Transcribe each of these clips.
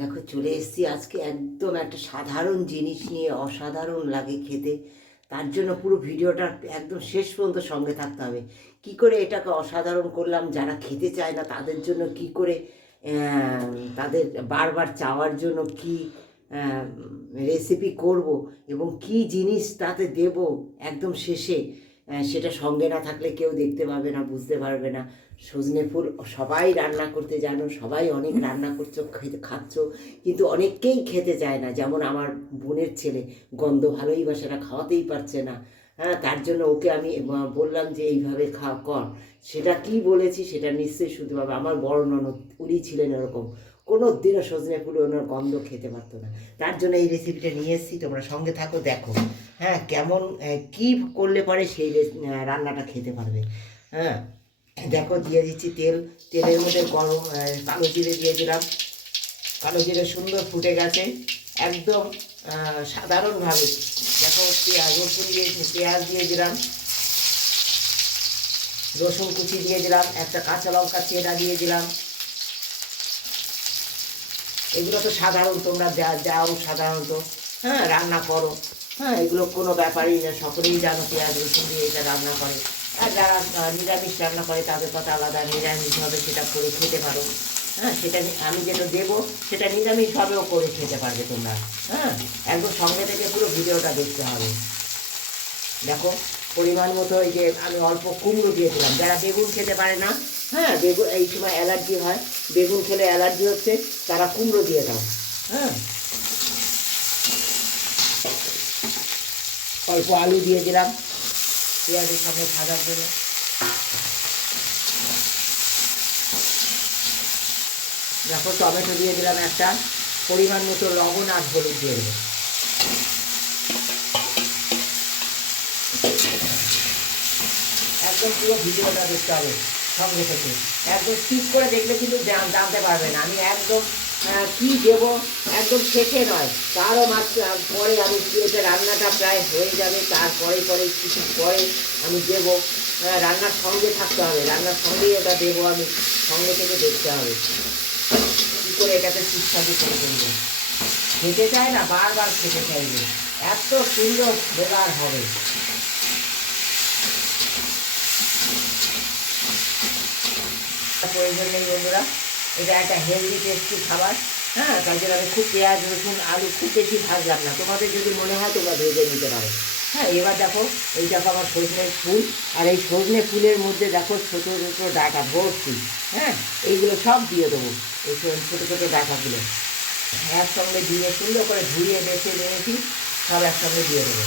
দেখো চলে এসেছি আজকে একদম একটা সাধারণ জিনিস নিয়ে, অসাধারণ লাগে খেতে। তার জন্য পুরো ভিডিওটা একদম শেষ পর্যন্ত সঙ্গে থাকতে হবে। কি করে এটাকে অসাধারণ করলাম, যারা খেতে চায় না তাদের জন্য কি করে তাদের বারবার চাওয়ার জন্য কি রেসিপি করব এবং কি জিনিস তাতে দেব একদম শেষে, সেটা সঙ্গে না থাকলে কেউ দেখতে পাবে না, বুঝতে পারবে না। সজনে ফুল সবাই রান্না করতে জানো, সবাই অনেক রান্না করছো, খেতে খাচ্ছ, কিন্তু অনেককেই খেতে চায় না। যেমন আমার বোনের ছেলে গন্ধ ভালোই বাসে না, খাওয়াতেই পারছে না। হ্যাঁ, তার জন্য ওকে আমি বললাম যে এইভাবে কর। সেটা কি বলেছি সেটা নিশ্চয়ই শুনতে পাবে। আমার বড় ননদ উনি ছিলেন এরকম, কোনো দিনও সজনে ফুল ওনার গন্ধ খেতে পারতো না। তার জন্য এই রেসিপিটা নিয়ে এসেছি, তোমরা সঙ্গে থাকো, দেখো হ্যাঁ কেমন কী করলে পরে সেই রান্নাটা খেতে পারবে। হ্যাঁ, দেখো দিয়ে দিচ্ছি তেল। তেলের মধ্যে গরম কালো জিরে দিয়ে দিলাম। কালো জিরে সুন্দর ফুটে গেছে একদম সাধারণভাবে। দেখো রসুন পেঁয়াজ দিয়ে দিলাম, রসুন কুচি দিয়ে দিলাম, একটা কাঁচা লঙ্কা চেরা দিয়ে দিলাম। এগুলো তো সাধারণ, তোমরা যাও সাধারণত হ্যাঁ রান্না করো। হ্যাঁ, এগুলো কোনো ব্যাপারই না, সকলেই জানো পেঁয়াজ রসুন দিয়ে এটা রান্না করে। আর যারা নিরামিষ রান্না করে তাদের কথা আলাদা, নিরামিষভাবে সেটা করে খেতে পারো। হ্যাঁ, সেটা আমি যেটা দেবো সেটা নিরামিষভাবেও করে খেতে পারবে তোমরা। হ্যাঁ, একদম সঙ্গে থেকে পুরো ভিডিওটা দেখতে হবে। দেখো পরিমাণ মতো এই যে আমি অল্প কুমড়ো দিয়ে দিলাম। যারা বেগুন খেতে পারে না, হ্যাঁ বেগুন এই সময় অ্যালার্জি হয়, বেগুন খেলে অ্যালার্জি হচ্ছে, তারা কুমড়ো দিয়ে দাও। হ্যাঁ, অল্প আলু দিয়ে দিলাম পেঁয়াজের সঙ্গে ভাজার জন্য। দেখো টমেটো দিয়ে দিলাম একটা, পরিমাণ মতো লবণ আর হলুদ দিয়ে দেবো। একদম পুরো ভিডিওটা দেখতে হবে সঙ্গে থেকে, একদম স্কিপ করে দেখলে কিন্তু জানতে পারবে না আমি একদম কী দেবো। একদম শেখে নয়, তারও পরে আমি এটা রান্নাটা প্রায় হয়ে যাবে, তারপরে কিছু পরে আমি দেবো। রান্নার সঙ্গে থাকতে হবে, রান্নার সঙ্গেই ওটা দেবো, আমি সঙ্গে থেকে দেখতে হবে কী করে এটাকে সুস্বাদু করে দেবো। খেতে চায় না, বারবার খেতে চাইবে, এত সুন্দর ফ্লেভার হবে। প্রয়োজন নেই বন্ধুরা, এটা একটা হেলদি টেস্টি খাবার। হ্যাঁ, তাই জন্য আমি খুব পেঁয়াজ রসুন আলু খুব বেশি ভাজলাম না, তোমাদের যদি মনে হয় তোমরা ভেজে নিতে পারো। হ্যাঁ, এবার দেখো এই দেখো আমার সজনের ফুল, আর এই সজনে ফুলের মধ্যে দেখো ছোটো ছোটো ডাঁটা ভর্তি। হ্যাঁ, এইগুলো সব দিয়ে দেবো, এই ছোটো ছোটো ডাঁটাগুলো একসঙ্গে দিয়ে সুন্দর করে ধুয়ে বেছে নিয়েছি, সব একসঙ্গে দিয়ে দেবো।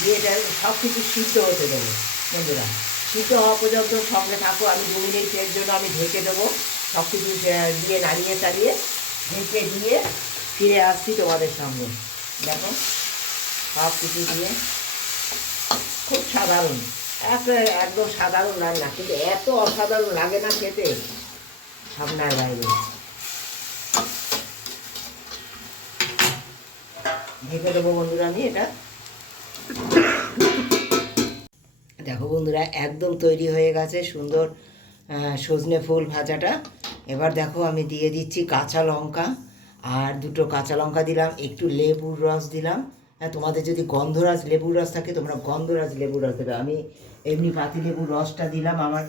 দিয়ে সব কিছু সিদ্ধ হতে দেবো বন্ধুরা। সিদ্ধ হওয়া পর্যন্ত সঙ্গে থাকো, আমি 2 মিনিটের জন্য আমি ঢেকে দেবো। সব কিছু দিয়ে নাড়িয়ে চাড়িয়ে ঢেকে দিয়ে ফিরে আসছি তোমাদের সঙ্গে। দেখো সব কিছু দিয়ে খুব সাধারণ, একদম সাধারণ রান্না, কিন্তু এত অসাধারণ লাগে না খেতে, সামনার বাইরে। ঢেকে দেবো বন্ধুরা আমি এটা। দেখো বন্ধুরা একদম তৈরি হয়ে গেছে সুন্দর সজনে ফুল ভাজাটা। এবার দেখো আমি দিয়ে দিচ্ছি কাঁচা লঙ্কা, আর 2টো কাঁচা লঙ্কা দিলাম, একটু লেবুর রস দিলাম। হ্যাঁ, তোমাদের যদি গন্ধরাজ লেবুর রস থাকে তোমরা গন্ধরাজ লেবুর রস দেবে। আমি এমনি পাতিলেবুর রসটা দিলাম, আমার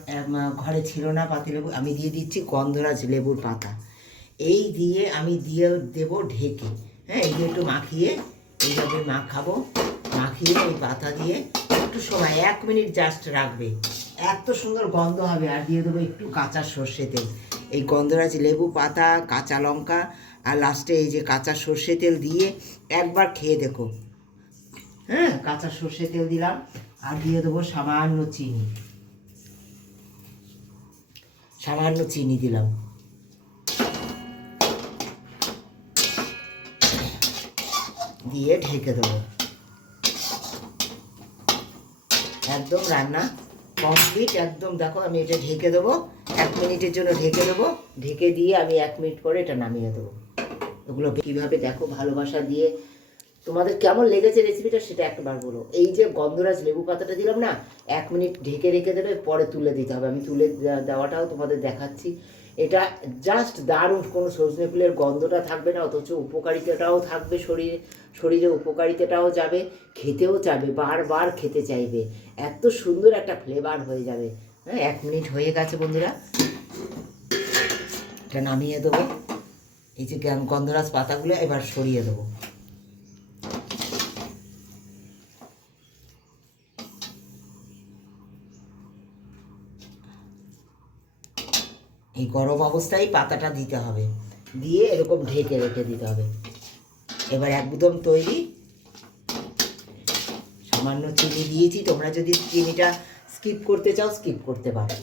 ঘরে ছিল না পাতিলেবু, আমি দিয়ে দিচ্ছি গন্ধরাজ লেবুর পাতা। এই দিয়ে আমি দেবো ঢেকে। হ্যাঁ, এই একটু মাখিয়ে এইভাবে মাখাবো, মাখিয়ে এই পাতা দিয়ে একটু সময় 1 মিনিট জাস্ট রাখবে, এত সুন্দর গন্ধ হবে। আর দিয়ে দেবো একটু কাঁচা সর্ষে তেল, এই গন্ধরাজ লেবু পাতা কাঁচা লঙ্কা আর লাস্টে এই যে কাঁচা সর্ষে তেল দিয়ে একবার খেয়ে দেখো। হ্যাঁ, কাঁচা সর্ষে তেল দিলাম, আর দিয়ে দেবো সামান্য চিনি, সামান্য চিনি দিলাম, দিয়ে ঢেকে দেবো। একদম রান্না কমপ্লিট একদম। দেখো আমি এটা ঢেকে দেবো, 1 মিনিটের জন্য ঢেকে দেবো, ঢেকে দিয়ে আমি 1 মিনিট পরে এটা নামিয়ে দেবো। এগুলো কীভাবে দেখো ভালোবাসা দিয়ে তোমাদের কেমন লেগেছে রেসিপিটা সেটা একবার বলো। এই যে গন্ধরাজ লেবু পাতাটা দিলাম না, 1 মিনিট ঢেকে রেখে দেবে, পরে তুলে দিতে হবে। আমি তুলে দেওয়াটাও তোমাদের দেখাচ্ছি। এটা জাস্ট দারুণ, কোনো সজনে ফুলের গন্ধটা থাকবে না, অথচ উপকারিতাটাও থাকবে শরীরে, শরীরে উপকারিতাটাও যাবে, খেতেও চাইবে, বারবার খেতে চাইবে, এত সুন্দর একটা ফ্লেভার হয়ে যাবে। হ্যাঁ, 1 মিনিট হয়ে গেছে বন্ধুরা, এটা নামিয়ে দেবো। এই যে গন্ধরাজ পাতাগুলো এবার সরিয়ে দেবো। এই গরম অবস্থায় পাতাটা দিতে হবে, দিয়ে এরকম ঢেকে রেখে দিতে হবে। এবার একদম তৈরি। সামান্য চিনি দিয়েছি, তোমরা যদি চিনিটা স্কিপ করতে চাও স্কিপ করতে পারো।